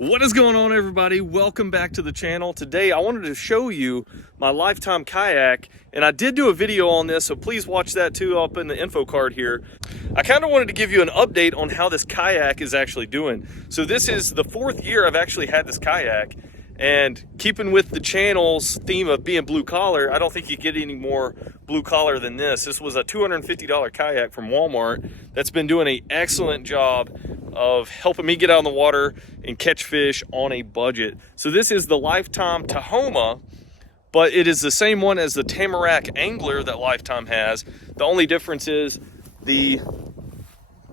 What is going on, everybody? Welcome back to the channel. Today I wanted to show you my lifetime kayak, and I did do a video on this, so please watch that too up in the info card here. I kind of wanted to give you an update on how this kayak is actually doing. So this is the 4th year I've actually had this kayak, and keeping with the channel's theme of being blue collar, I don't think you get any more blue collar than this. This was a $250 kayak from Walmart that's been doing an excellent job of helping me get out on the water and catch fish on a budget. So this is the Lifetime Tahoma, but it is the same one as the Tamarack Angler that Lifetime has. The only difference is the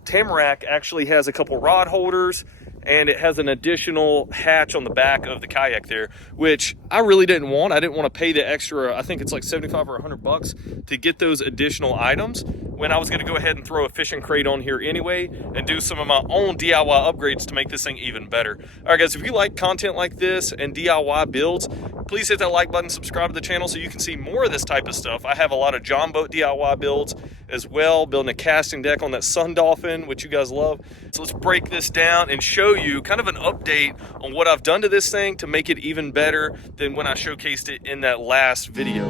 Tamarack actually has a couple rod holders, and it has an additional hatch on the back of the kayak there, which I really didn't want. I didn't want to pay the extra, I think it's like 75 or 100 bucks to get those additional items, when I was going to go ahead and throw a fishing crate on here anyway and do some of my own DIY upgrades to make this thing even better. All right, guys, if you like content like this and DIY builds, please hit that like button, subscribe to the channel so you can see more of this type of stuff. I have a lot of John boat DIY builds as well, building a casting deck on that Sun Dolphin, which you guys love. So let's break this down and show you kind of an update on what I've done to this thing to make it even better than when I showcased it in that last video.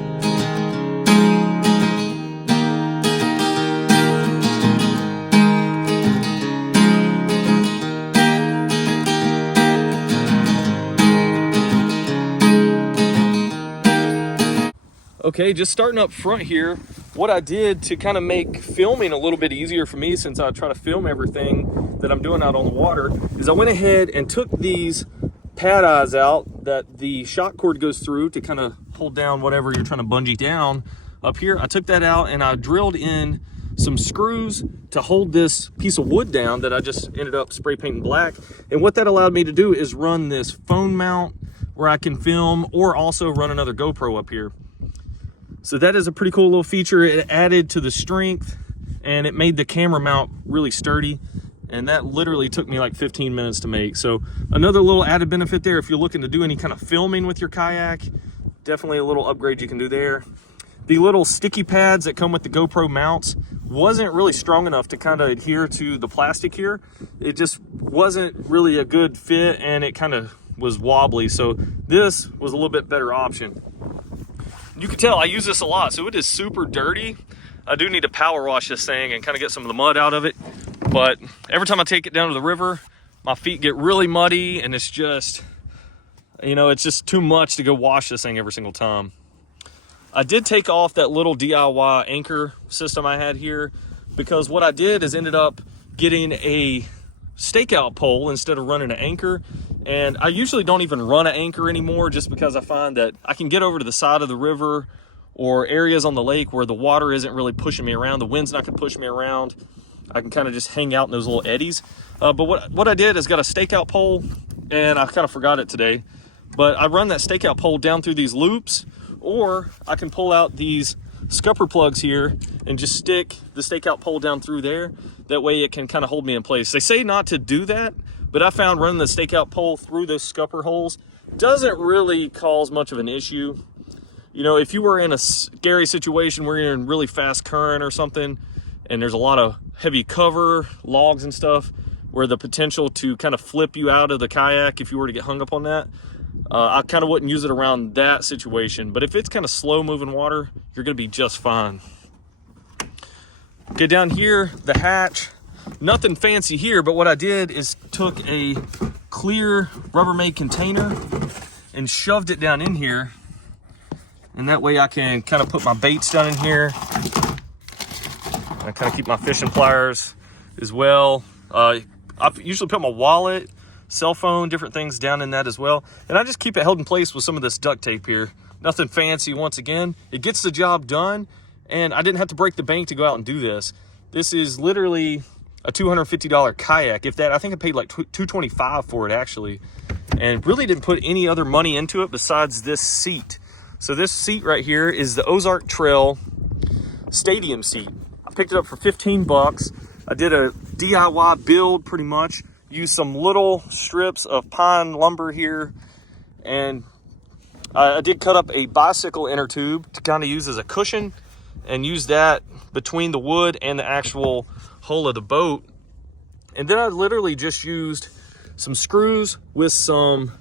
Okay, just starting up front here, what I did to kind of make filming a little bit easier for me, since I try to film everything that I'm doing out on the water, is I went ahead and took these pad eyes out that the shock cord goes through to kind of hold down whatever you're trying to bungee down up here. I took that out and I drilled in some screws to hold this piece of wood down that I just ended up spray painting black. And what that allowed me to do is run this phone mount where I can film, or also run another GoPro up here. So that is a pretty cool little feature. It added to the strength and it made the camera mount really sturdy. And that literally took me like 15 minutes to make. So another little added benefit there if you're looking to do any kind of filming with your kayak. Definitely a little upgrade you can do there. The little sticky pads that come with the GoPro mounts wasn't really strong enough to kind of adhere to the plastic here. It just wasn't really a good fit and it kind of was wobbly. So this was a little bit better option. You can tell I use this a lot, so it is super dirty. I do need to power wash this thing and kind of get some of the mud out of it. But every time I take it down to the river, my feet get really muddy, and it's just, you know, it's just too much to go wash this thing every single time. I did take off that little DIY anchor system I had here, because what I did is ended up getting a stakeout pole instead of running an anchor. And I usually don't even run an anchor anymore, just because I find that I can get over to the side of the river or areas on the lake where the water isn't really pushing me around. The wind's not gonna push me around. I can kind of just hang out in those little eddies. But what I did is got a stakeout pole, and I kind of forgot it today, but I run that stakeout pole down through these loops, or I can pull out these scupper plugs here and just stick the stakeout pole down through there. That way it can kind of hold me in place. They say not to do that, but I found running the stakeout pole through those scupper holes doesn't really cause much of an issue. You know, if you were in a scary situation where you're in really fast current or something, and there's a lot of heavy cover, logs and stuff, where the potential to kind of flip you out of the kayak if you were to get hung up on that, I kind of wouldn't use it around that situation. But if it's kind of slow moving water, you're gonna be just fine. Okay, down here, the hatch, nothing fancy here, but what I did is took a clear Rubbermaid container and shoved it down in here. And that way I can kind of put my baits down in here. I kind of keep my fishing pliers as well. I usually put my wallet, cell phone, different things down in that as well. And I just keep it held in place with some of this duct tape here. Nothing fancy once again. It gets the job done, and I didn't have to break the bank to go out and do this. This is literally a $250 kayak. If that, I think I paid like $225 for it actually, and really didn't put any other money into it besides this seat. So this seat right here is the Ozark Trail Stadium seat. I picked it up for 15 bucks. I did a DIY build pretty much. Used some little strips of pine lumber here, and I did cut up a bicycle inner tube to kind of use as a cushion, and use that between the wood and the actual hull of the boat. And then I literally just used some screws with some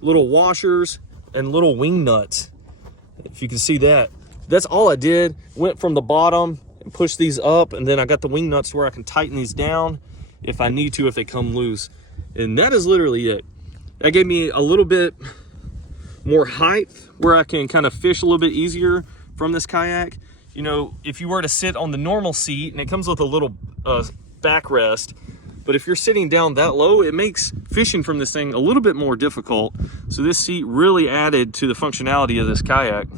little washers and little wing nuts. If you can see that, that's all I did. Went from the bottom and pushed these up, and then I got the wing nuts to where I can tighten these down if I need to, if they come loose. And that is literally it. That gave me a little bit more height where I can kind of fish a little bit easier from this kayak. You know, if you were to sit on the normal seat, and it comes with a little backrest, but if you're sitting down that low, it makes fishing from this thing a little bit more difficult. So this seat really added to the functionality of this kayak.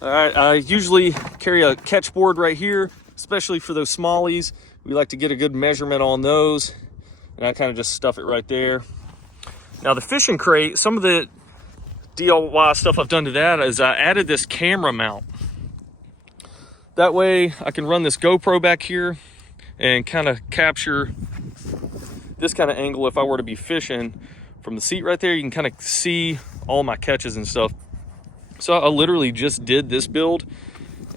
All right, I usually carry a catch board right here, especially for those smallies. We like to get a good measurement on those, and I kind of just stuff it right there. Now the fishing crate, some of the DIY stuff I've done to that is I added this camera mount. That way I can run this GoPro back here and kind of capture this kind of angle. If I were to be fishing from the seat right there, you can kind of see all my catches and stuff. So I literally just did this build,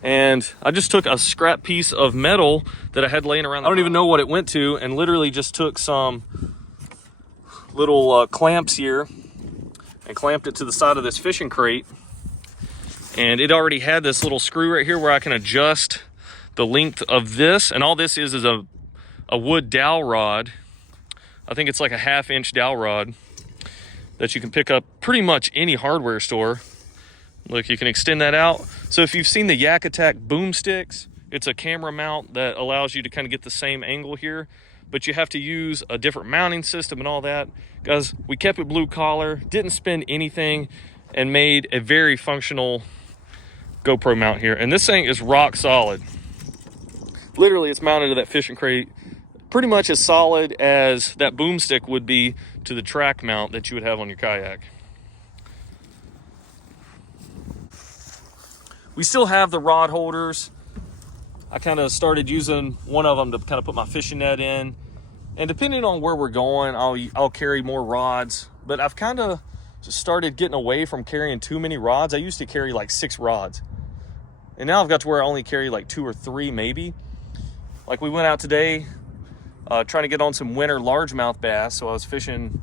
and I just took a scrap piece of metal that I had laying around. I don't even know what it went to, and literally just took some little clamps here and clamped it to the side of this fishing crate. And it already had this little screw right here where I can adjust the length of this, and all this is a wood dowel rod. I think it's like a 1/2 inch dowel rod that you can pick up pretty much any hardware store. Look, you can extend that out. So if you've seen the Yak Attack boomsticks, it's a camera mount that allows you to kind of get the same angle here, but you have to use a different mounting system and all that. Guys, we kept it blue collar, didn't spend anything, and made a very functional GoPro mount here. And this thing is rock solid. Literally, it's mounted to that fishing crate pretty much as solid as that boomstick would be to the track mount that you would have on your kayak. We still have the rod holders. I kind of started using one of them to kind of put my fishing net in. And depending on where we're going, I'll carry more rods. But I've kind of just started getting away from carrying too many rods. I used to carry like 6 rods. And now I've got to where I only carry like 2 or 3 maybe. Like we went out today trying to get on some winter largemouth bass. So I was fishing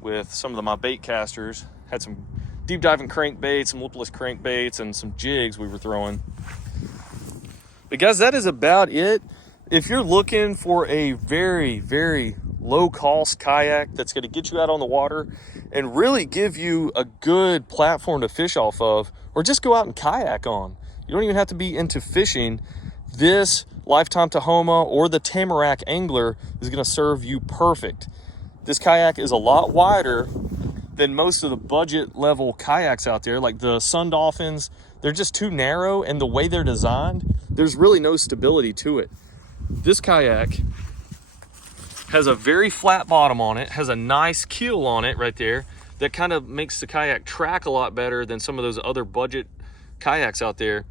with some of my bait casters. Had some deep diving crankbaits, some lipless crankbaits, and some jigs we were throwing. But guys, that is about it. If you're looking for a very, very low cost kayak that's going to get you out on the water and really give you a good platform to fish off of, or just go out and kayak on, you don't even have to be into fishing, this Lifetime Tahoma or the Tamarack Angler is going to serve you perfect. This kayak is a lot wider than most of the budget level kayaks out there, like the Sun Dolphins. They're just too narrow, and the way they're designed, there's really no stability to it. This kayak has a very flat bottom on it, has a nice keel on it right there that kind of makes the kayak track a lot better than some of those other budget kayaks out there.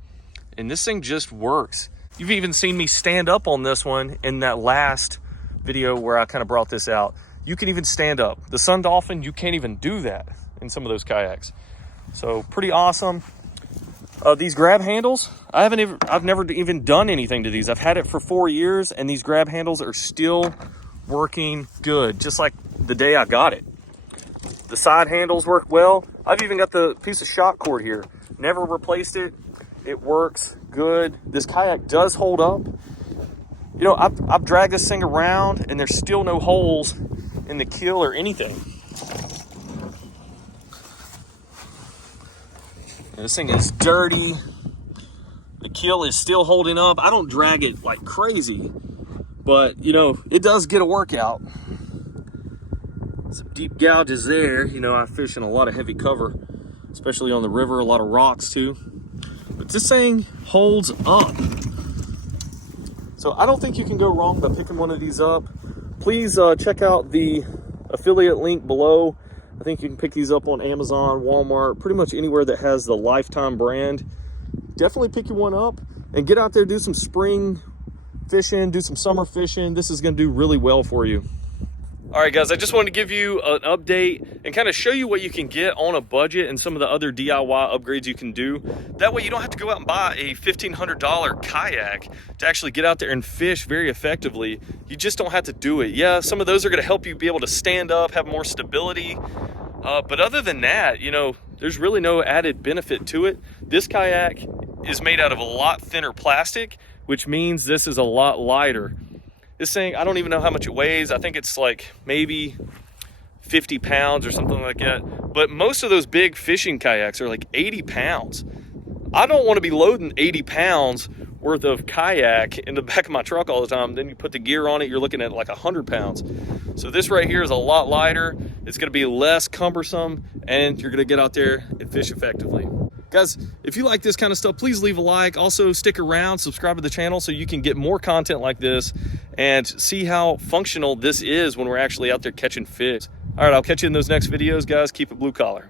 And this thing just works. You've even seen me stand up on this one in that last video where I kind of brought this out. You can even stand up. The Sun Dolphin, you can't even do that in some of those kayaks. So pretty awesome. These grab handles, I've never even done anything to these. I've had it for 4 years, and these grab handles are still working good, just like the day I got it. The side handles work well. I've even got the piece of shock cord here. Never replaced it. It works good. This kayak does hold up. You know, I've dragged this thing around, and there's still no holes in the keel or anything. And this thing is dirty. The keel is still holding up. I don't drag it like crazy, but you know, it does get a workout. Some deep gouges there. You know, I fish in a lot of heavy cover, especially on the river, a lot of rocks too. But this thing holds up. So I don't think you can go wrong by picking one of these up. Please check out the affiliate link below. I think you can pick these up on Amazon, Walmart, pretty much anywhere that has the Lifetime brand. Definitely pick you one up and get out there, do some spring fishing, do some summer fishing. This is going to do really well for you. All right, guys, I just wanted to give you an update and kind of show you what you can get on a budget and some of the other DIY upgrades you can do. That way you don't have to go out and buy a $1,500 kayak to actually get out there and fish very effectively. You just don't have to do it. Yeah, some of those are going to help you be able to stand up, have more stability. But other than that, you know, there's really no added benefit to it. This kayak is made out of a lot thinner plastic, which means this is a lot lighter. This thing, I don't even know how much it weighs. I think it's like maybe 50 pounds or something like that. But most of those big fishing kayaks are like 80 pounds. I don't want to be loading 80 pounds worth of kayak in the back of my truck all the time. Then you put the gear on it, you're looking at like 100 pounds. So this right here is a lot lighter. It's going to be less cumbersome, and you're going to get out there and fish effectively. Guys, if you like this kind of stuff, please leave a like. Also, stick around, subscribe to the channel so you can get more content like this and see how functional this is when we're actually out there catching fish. All right, I'll catch you in those next videos, guys. Keep it blue collar.